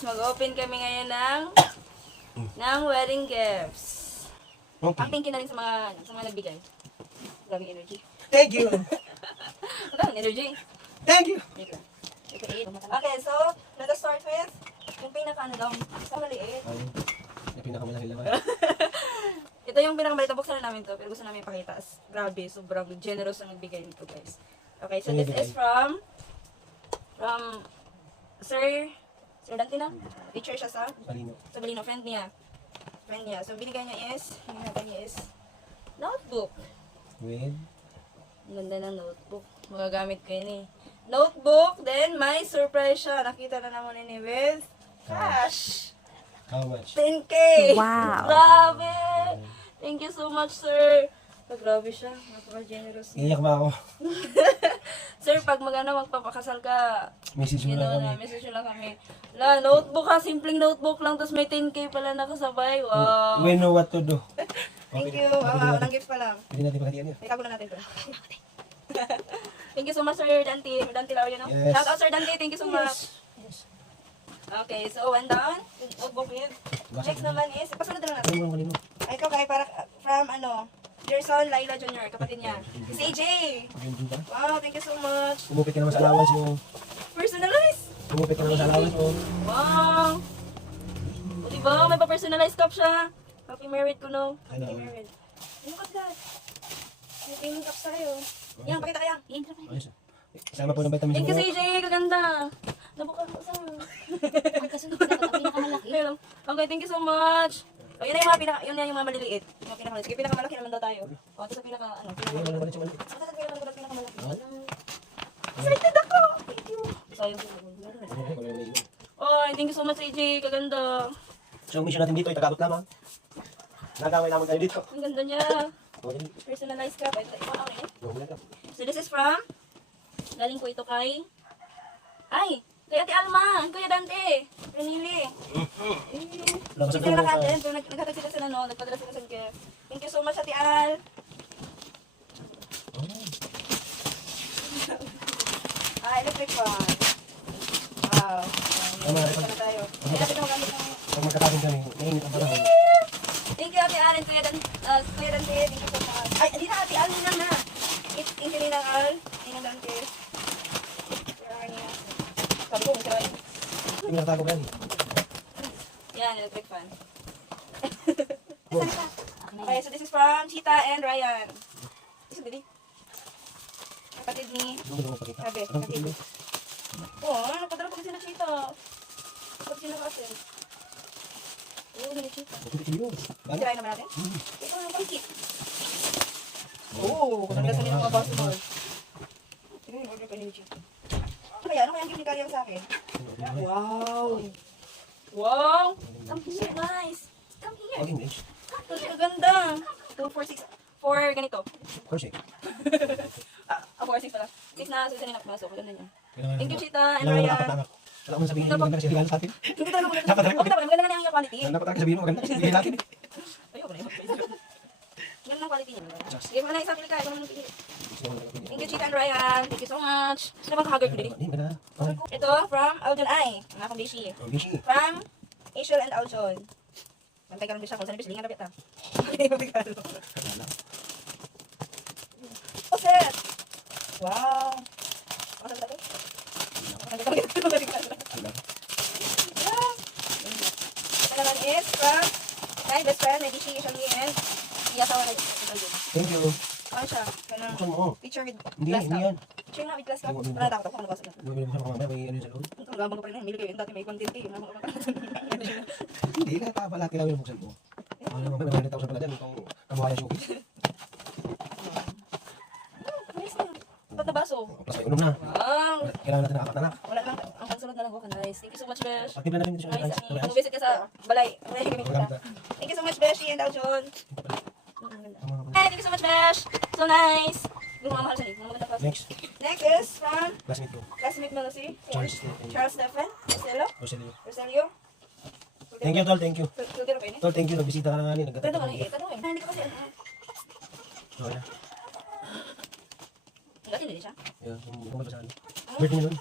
mag-open kami ngayon ng wedding gifts. Okay. Ang thank you na rin sa mga nagbigay. Grabe energy. Thank you. Ito, energy. Thank you. Okay, so, let's start with yung pinaka-ano daw, sa maliit. Ay, yung pinakamalaki lang. Ito yung pinakamaliit. Buksan na namin to, pero gusto namin ipakita. Grabe, sobrang generous ang nagbigay nito, guys. Okay, so this is from Sir Dante na. Teacher siya sa Palino. Balino, friend niya. So, binigay niya is, notebook. With? Ang ganda ng notebook. Magagamit ko yun eh. Notebook, then may surprise siya. Nakita na naman ini with cash. How much? 10K! Wow. Grabe! Thank you so much, sir. Grabe siya. Napaka-generous niya. Iyak ba ako? Sir, pag magpapakasal ka, Message mo lang kami. message nyo lang kami. Notebook ha, simpleng notebook lang, tapos may 10K pala nakasabay. Wow! We know what to do. Thank you. Walang gift pa lang. Pwede natin pagkatian yun. Ikago na natin ito. Thank you so much, Sir Dante. Dante Laurio, no? Yes. Shout out, Sir Dante. Thank you so much. Okay, so one down. Notebook with. Next naman is, pasunod na lang natin. Ano mo kanino? Ay, ito kay para from your son, Laila Jr., kapatid niya. Si AJ. Yung ba? Wow, thank you so much. Umupit ka naman sa allowance mo. Personalized. Umupit ka naman sa allowance mo. Wow. O diba, may pa-personalized cup siya. Happy married ko, no? Ano? Happy married. Ano ka, Dad? May payment cup sa'yo. Yan, pakita ka yan. Ayos. Sama po ng vitamins Thank you, mo. CJ. Kaganda. Nabuka ko sa. Ang kasunod na ang pinakamalaki. Ayun lang. Okay, thank you so much. O, yun na yung mga yun na yung mga maliliit. Yung mga pinakamalaki. Sige, pinakamalaki naman daw tayo. O, ito sa pinakamalaki. Hindi mo naman siya maliit. Ito sa pinakamalaki. Ano? Excited ako. Thank you. Sayang. Oh, thank you so much, CJ. Kaganda. So, mission natin dito ay taga-abot lamang. Nagawin naman tayo dito. Ang ganda niya. Personalized cup. Ito, ikaw ako eh. So, this is from, galing ko ito kay Ate Alma, Kuya Dante, Renili. Kasi na natin, nagkatag sila sa nagpadala sila sa gift. Thank you so much, Ate Al. Electric fan. Wow. Ito na tayo. Kaya natin ito magamit ng... Pag magkatapin kami, mainit ang panahon. Thank you, Ate Al, and Kuya Dante. Thank you so much. Ay, hindi na, Ate Al, ninang na. Thank you, Ninang Al. Ninang Dante. Sabi ko, masarap. Hindi nakatago ka yan. Yan, electric fan. Okay, so this is from Chita and Ryan. This is Didi. Kapatid ni... Ano mo pakita? Sabi, kapatid ni... Oo, napadala ko kasi na Chita. Kapatid sila kasi. Oo, ni Chita. Sirain naman natin? Ito ang pangkit. Oo, kaganda sa nila mga basketball. Sige, order pa ni Chita. Ano kaya ang gift ni Kariang sa akin? Wow! Wow! Come here, guys! Come here! Pag-English. Ang ganda! 2, 4, 6, 4 ganito. Kursi. 4, 6 pala. 6 na susunod na pumasok. Ganda niya. Thank you, Tita. Chita and Ryan. Wala akong sabihin, maganda kasi regalo sa atin. Hindi talaga maganda na yung quality. Dapat talaga sabihin mo, maganda kasi bigay natin. Ayoko na yun. Ganda ng quality niya. Sige mo na isang pili ka. Ikaw naman pili. Thank you, Chita and Ryan. Thank you so much. Sino bang kahagard ko dito? Ito, from Aljon Ay. Mga akong bishi. From Asiel and Aljon. Bantay ka ng bisya. Kung saan bish, lingan na bita. Oh, set! Wow! Makasan ba ito? Ito naman is from my best friend, my bishi, Shelby, and iyasawa na Thank you. ano siya? Ganun. Buksan mo. Picture with Hindi, glass hindi cup. yan. Picture nga with glass cup. Hindi, Wala takot ako. Ano ba sa ganun? Bumili mo sa mga mamaya, may ano yun sa loob. Ang gabang ko pa rin na. Mili kayo. Yung dati may content kayo. Yung mga Hindi, lahat pa pala kailangan yung buksan mo. Ano naman, may 100,000 pala dyan. Itong kabuhayan showcase. Nice na. Tapat na baso. Plus may unom na. Wow. Kailangan natin nakakatanak. Wala lang. Ang pagsunod na lang ko. Nice. Thank you so much, Besh. Pagtipla na rin dito siya. Nice. Nice. Kung visit ka sa balay. Thank you so much, Beshi and Aljon. Hey, thank you so much, Besh. So nice. Gumamahal siya ni. Gumamahal na Next. Next is from Classmate ko. classmate mo na si Charles Stephen. Charles Stephen. Roselio. Roselio. Roselio. Thank you, Tol. Thank you. Tultiro pa yun eh. Tol, thank you. Nagbisita ka na nga rin. Pero Nagkataon. naman eh. Tanong eh. Hindi ko kasi ano. Okay na. Ang gatin din siya. Yan, kung ba sa ano. Birthday nun.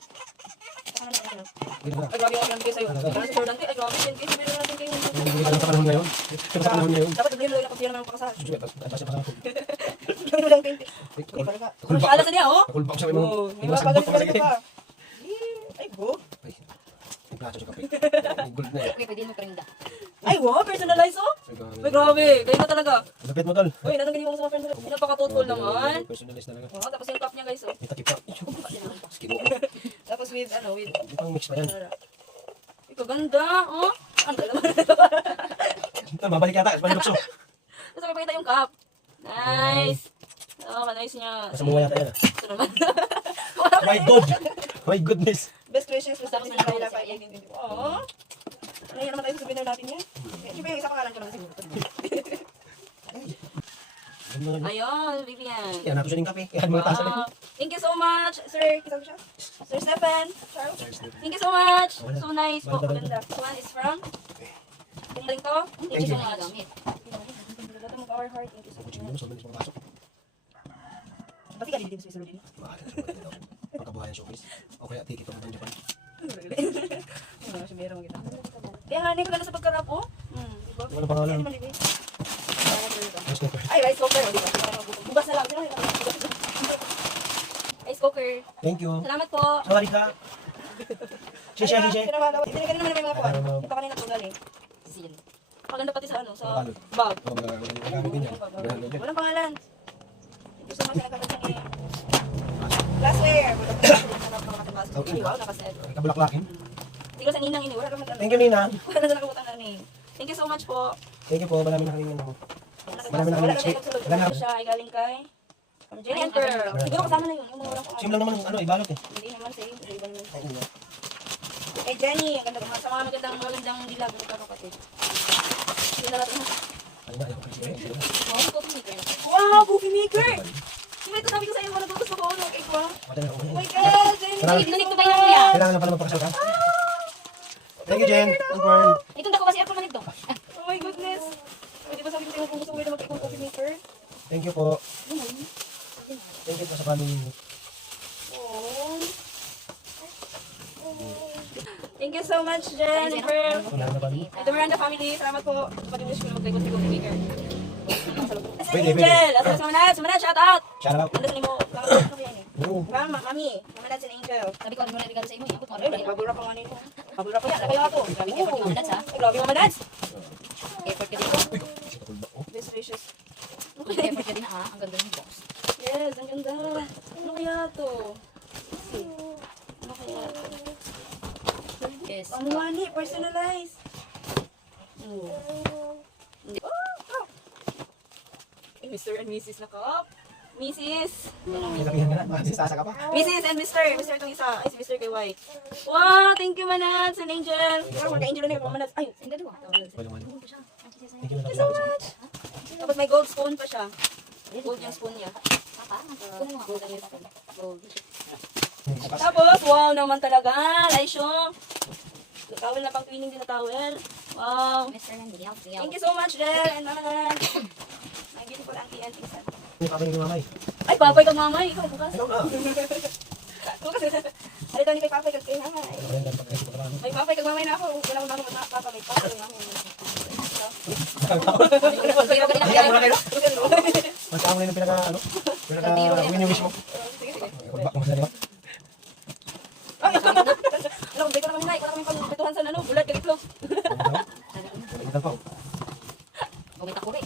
Saka Hindi ba? Ay, grabe yung 10K sa'yo. Para sa Jordan, ay, grabe, 10K. Sabi naman ng 10K. Hindi ka lang sa panahon ngayon. Pero sa panahon ngayon. Dapat bigyan mo lang ako ng pakasal. Sige, basta pa sa ako. Bigyan mo lang 20. Masyala sa niya, oh. Nakulba ko sa mga. Oh, may mga pagalit pa. Ay, go. Ay, may plato sa kape. May gold na eh. Okay, pwede mo parinda. Ay, wow, personalize, oh. Ay, grabe. Kaya na talaga. Lapit mo, tol. Uy, nanong ganyan mo sa friend. Napaka-thoughtful naman. Personalized talaga. Oh, tapos yung cup niya, guys, oh. May takip pa. Skin mo. Tapos with, ano, with... Di pang mix pa yan. Ikaw, ganda, oh. Ang dalawa. Mabalik yata. Palibakso. Tapos ako pakita yung cup. Nice. Oh, nice niya. Nasa mga yata yan. Ito naman. My God! My goodness! Best wishes, basta kasi nila pa yung oh. Ano yan naman tayo sa souvenir natin yan? Siyempre yung isa pangalan ko naman siguro. Ayun, Vivian. Yan, nato siya ng kape. Yan, mga tasa Wow. Thank you so much, Sir. Kisag siya? Sir Stephen. Charles. Thank you so much. So nice po. Maganda. This one is from? Tingling to. Thank you so much. Maganda mo our heart. Thank you so much. Kutsing mo, so manis makapasok. Pati ka din sa Sulodin. Pagkabuhayan siya, please. O kaya, ticket ako ng Japan. Ano siya meron kita. Kaya nga, hindi ko lang sa pagkarap, oh. Diba? Wala pangalan. Hindi man, diba? Rice cooker. Ay, rice cooker. Oh, diba? Bugas na lang. Rice cooker. Thank you. Salamat po. Sorry ka. Shisha. Hindi ka naman may mga kuwan. Ito kanina po galing. Seal. Maganda pati sa ano, sa Balot. bag. O, magagamit din yan. Magagamit din. Walang pangalan. Thank you so much sa nagkakasya ni Glassware. Wala pa sa Okay. Wow, nakaset. Ang kabulaklakin. Hindi ko sa ninang ini. Wala naman Thank you, Nina. Wala na nakabutang na name. Thank you so much po. Thank you po. Marami na kayong ano. Marami na Wala kayong kami check. Wala na. siya ay galing kay from Jenny and Pearl. Siguro kasama na yun. Yung mga walang Sim pangalan. lang naman, ano, ibalot eh. Hindi naman sa'yo. Hindi iba naman. Ay, iya. Eh Jenny, ang ganda sa mga magandang dilag ng kapatid. Hindi na natin. Ay, na, ayaw ko kasi. Wow, coffee maker. Wow, coffee maker! Diba ito sabi ko sa'yo, mga gusto ko ano, cake ba? Wala na, Oh okay. my God, Jenny! Nanig to ba yung kuya? Kailangan na pala magpakasal ka. Thank you, Jen. Confirm. Itong dako kasi ako manig to. Oh my goodness! Pwede ba sabi ko sa'yo kung gusto ko na mag-cake ng coffee maker? Thank you po. Thank you po sa family. Oh. Thank you so much, Jen and Pearl. Wala na ba? Ito Miranda family, salamat po. Pag-wish ko na mag-cake ng coffee maker. Pwede, pwede. Angel! Asa sumanad, shout out! Shout out. Ano sa mo? Ano yan eh? Oo. Mama, mami, sumanad si Angel. Sabi ko, ano mo na regalo sa imo? Iabot mo. Ay, babura pa nga nito. Babura pa yan. Kaya ako. Grabe effort ni Mama Dads, ha? Ay, grabe Mama Dads. Effort ka din. Best wishes. Effort ka din, ha? Ang ganda ng box. Yes, ang ganda. Ano kaya to? Ano kaya to? Yes. Ano nga ni? Personalize. Mr. and Mrs. na cup. Mrs. Kinakihan ka na. Masisasa ka pa. Mrs. and Mr. Mr. itong isa. Ay, si Mr. kay White. Wow, thank you Manats and Angel. Pero magka-Angel na yun. Manats. Ay, Ang dalawa. Wala man. Thank you thank you so much. Tapos may gold spoon pa siya. Gold yung spoon niya. Papa, kunin mo ako. Gold. Tapos, wow naman talaga. Laisyo. Towel na pang cleaning din na towel. Wow. Mr. Randy, help me Thank out. you so much, Del. And Mama. My beautiful auntie and pinsan. May papay ni mamay. Ay, papay kag mamay. Ikaw bukas. Ayaw na. Bukas. Ay, ito ni kay papay kag kay mamay. Brenda, pagkasi ko pa May papay kag mamay na ako. Wala mo bago papa. May papay kag mamay. Hiyan mo na kayo. Mas ako na yung pinaka-win yung wish mo. Kulbak mo sa liwa. Ano, hindi ko na kami na. Ikaw na kami pagpituhan sa ano. Bulat kag close. Itan pa. Bumita ko rin.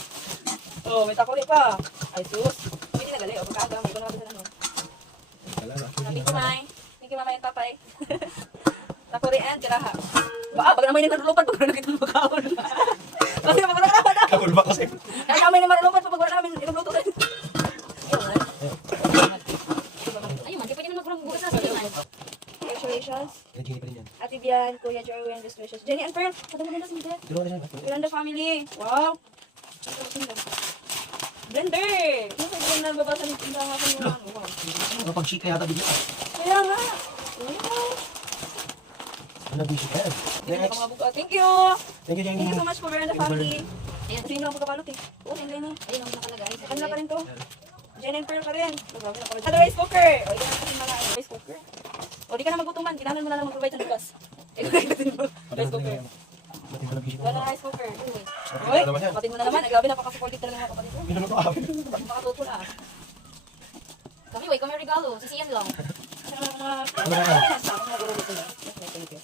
Oh, may takuli pa. Ay, sus. Pwede na gali. O, pagkaaga. May ko na kami sa ano. Thank you, May. Thank you, Mama and Papay. Takuri and tiraha. Ba, baga naman yung narulupan pag wala nakita ng pagkaon. Kasi pag wala naman na. Kakulbak kasi. Kaya namin yung marulupan pag wala namin iluluto rin. Ayun man, di pwede na magkurang bukas na sa liman. Congratulations. Yan, Jenny pa rin yan. Ate Bian, Kuya Jerwin, best wishes. Jenny and Pearl, kada mo na sa mga. Tulungan na siya. Miranda family. Wow. Blender! Ano sa blender na babasa ng tindahan ko yung ano? Wow. Ano pag chic kaya tabi niya? Kaya nga. Wow. Ano busy ka? Next. Thank you. Thank you, Jenny. Thank you so much for Miranda family. Ayan, Sino ang pagkabalot eh? Oo, hindi na. ayun ang nakalagay. Ano na pa rin to? Jen and Pearl pa rin. Ano, rice cooker. O, yan ang mga rice cooker. O, di ka na magutuman. Kailangan mo na lang mag-provide ng bukas. Rice cooker. Wala rice cooker. Uy, kapatid mo na naman. Grabe, napaka-supportive talaga mga kapatid mo. Makatutol ah. Kami, wait, kami regalo. Sisiyan lang.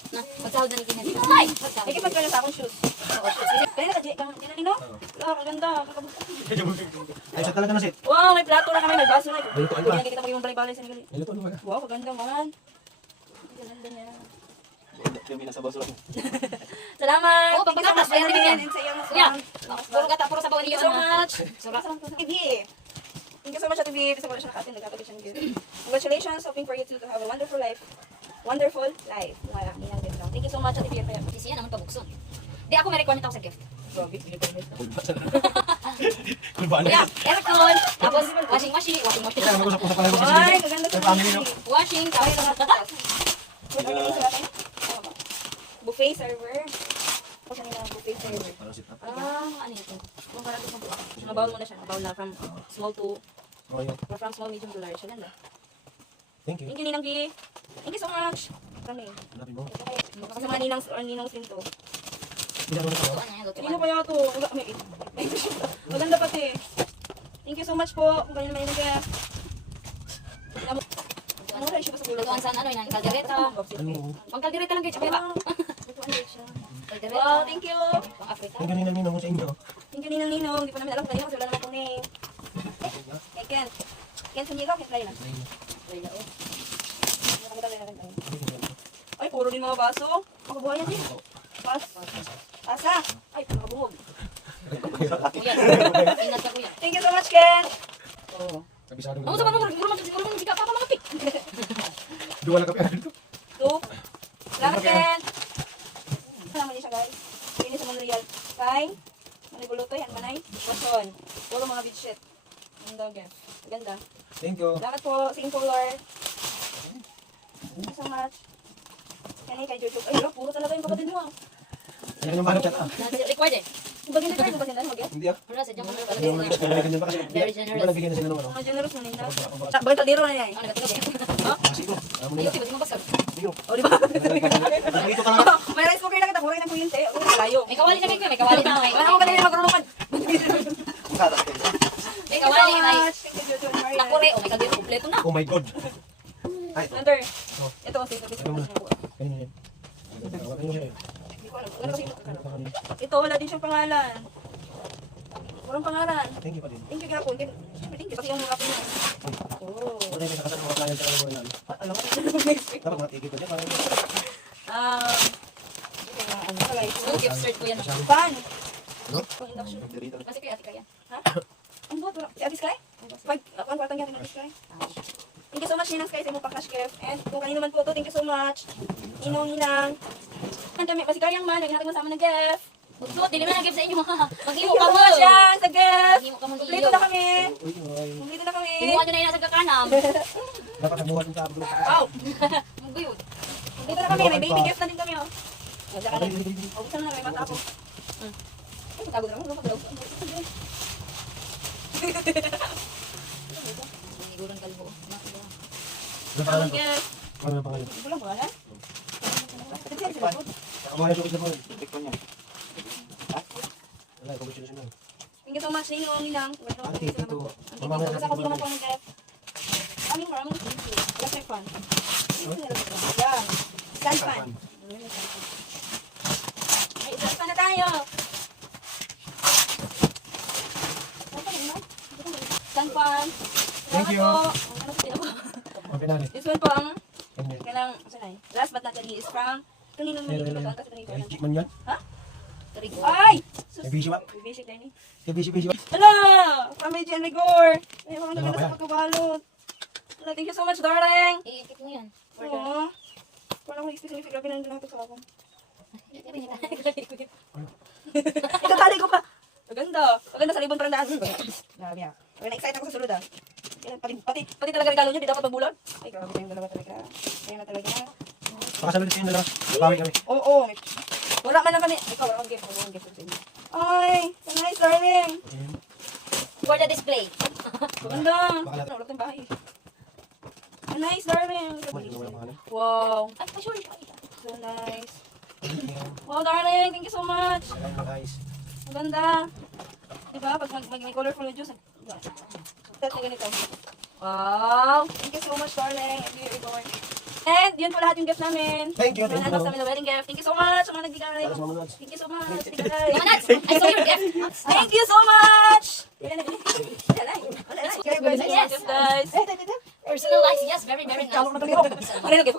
Na, magsahod na ni Kennedy. Ay! Magsahod. Ikipag ka na sa akong shoes. Kaya naka-J ka. Di na nino? Wala, ang ganda. Ay, sa talaga na sit. Wow, may plato na kami. May baso na. Nilutuan Hindi ba? na kita mag-ibang balay-balay sa nigali. Nilutuan mo ba? Wow, kaganda man. Ang ganda niya. Kami nasa baso lang. Salamat. Oh, pagpagatas, Thank you so much. ayan din yan. And sa iyong Kuya, puro gata, puro sabaw Thank you niyo. so much. Sarap. TV. Thank you so much, Ate V. Kasi wala siya nakatin. Nagkatabi siya ng gift. Congratulations. Hoping for you two to have a wonderful life. Wonderful life. Wala. Yan din lang. Thank you so much, Ate V. Sisiyan naman pabukson. Di ako may requirement ako sa gift. Kulbaan Kuya, na. aircon, tapos washing machine. Kaya mag-usap-usap pala ko Ay, kasi. maganda Sa family, no? Washing, tapos Buffet server. Kasi nila buffet server. Parang sit up. ano ito? Kung parang gusto mo. Nabawl mo na siya. Nabawl na from small to, Oh, yun. or from small, medium to large. Yan na. Thank you. Thank you, Ninang G. Thank you so much. Kami. Hanapin mo. Kasi mga ninang or ninong sinto. Hindi ako nito. Lutuan na yan, Hindi na lutuan. kaya to. Wala, may maganda pati. Thank you so much po. Kung kanina may nag ano na siya sa gulo. Lutuan sa ano, yung kaldereta. Ano? Pang kaldereta lang kayo, tsaka ba? Kaldereta. Wow, thank you. Pang Africa. Ang galing namin mo sa inyo. Thank you, Ninang Ninong. Hindi pa namin alam kung kanina kasi wala naman kung name. Kay Ken. Ken Sandiego, Ken Laila. Laila, oh. Nakakita rin natin. Ay, puro din mga baso. Makabuhay yan din. Asa. Ay, nakabungog. Kuya, ingat ka kuya. Thank you so much, Ken. Oo. Kabisado Ang sama mo, siguro mong sika pa mga pik. Dua lang kape dito. Soup. Salamat, Ken. Salamat din siya, guys. Ini sa mga real. Kay, manibuluto yan, manay. Bason. Puro mga bedsheet. Ang dogger. Ganda. Thank you. Salamat po, sing color. Thank you so much. Yan kay Jojo. Ay, wala, puro talaga yung kapatid mo. Ah. Ano yung bahanap chat ah? Required eh. Bagay na tayo, bagay na mag-get. Hindi ah. Wala, sadyang mo Hindi ako nag-guess na ganyan pa kasi. Very Di ba generous. nagbigay na sila ng ano? Mga generous mo nila. Bagay kaldero na yan. Ano, nagatigas eh. Kasi ko. Alam mo Ayun, nila. di ba mo basag? Dito. O, di ba? Dito ka lang. May rice cooker na kita, puro ng kuyente. O, layo. May kawali na kayo, may kawali na. Wala mo kanina magrulukan. May kawali, may Thank you, Jojo. Marian. nakure. Oh my God, yun, kompleto na. Oh my God. Ay. Another. Oh. Ito kasi ito kasi Ganyan yan. Hawakan mo siya eh. Hindi ko alam. Ano kasi Ano pa kanina? ito wala din siyang pangalan. Walang pangalan. Thank you pa din. Thank you gapon. Siyempre thank you kasi yung mga niya. Oh. Wala yung nakasal mga client sa alam mo lang. Alam mo. Dapat mga tigil pa dyan. Parang Ano pala ito? So, gift cert ko yan. Pan. Ano? Pang induction. Kasi kay ate kaya. Ha? Ang buhat wala. Si Abby Sky? Pag ako ang kwartang yan ng Abby Sky. Thank you so much, Ninang Sky, sa imong pa-cash gift. And kung kanino man po ito, thank you so much. Ninang. Ang dami, masigayang man, naging natin mo sama ng gift. Magsuot, dili mo na gift sa inyo ha. Thank Mag-iwo you ka so mo. much yan sa gift. Mag-iwo ka mo Kompleto na kami. uy, ay. Kompleto na kami. Imuha nyo na yun sa kakanam. Dapat nabuhat yung tablo. Wow. Mag-iwo. Kompleto na kami. May baby gift na din kami, oh. Nandiyan ka na. O, buksan mo na, may bata ako. Ay, tago na lang. Maniguran kalbo. Ano pa Ang kalan ko? gift. Ano pa kalan? Ito lang ba, ha? Nakakuha yung isa mo. Wala, komisyon na siya na. Thank you so much, Ninang. Ate, ito. Mamaya kasi ako di naman po ng gift. Maraming thank you. Electric fan. Yan. Stand fan. Ay, stand fan na tayo. Stand fan. Thank you. Okay na rin. This one po ang Ganyan. kanang, saan ay? Last but not the least is from kaninang nilulutuan kasi kanina. Ay, check man yan. Karigo. Ay! Kay Bishi ba? Basic na ni. Kay Bishi ba? Hala! From Jen Rigor! Ay, mga Dalawa naganda ba sa yan? pagkabalot. Hala, thank you so much, darling! Iikit mo yan. Oo. Wala akong specific. Grabe na nila sa ako. Itatali ko pa! Maganda. Maganda sa libon parang daan. Grabe ah. Kaya na-excite ako sa sunod ah. Kaya pati talaga regalo nyo, di dapat magbulag. Ay, grabe kayong dalawa talaga. Kaya na talaga. Pakasabi sa inyo dalawa. Bawi kami. Oo. Wala man lang kami. Ikaw, wala kang gift. Wala kang gift sa inyo. Ay, so nice, darling. For the display. Maganda. Baka Wala tayong bahay. Ano Nice, darling. Wow. Ay, sure. So nice. Wow, darling. Thank you so much. Ang ganda. Diba? Pag may colorful na juice, set na ganito. Wow. Thank you so much, darling. And you're born. And yun po lahat yung gift namin. Thank you. Mga anak namin na wedding gift. Thank you so much. Sa mga nagbigay. Thank you so much. Thank you, guys. Mama Nads, I saw your gift. Thank you so much. Yes. Guys. Personalized, yes, very, very nice. Ano yung gift?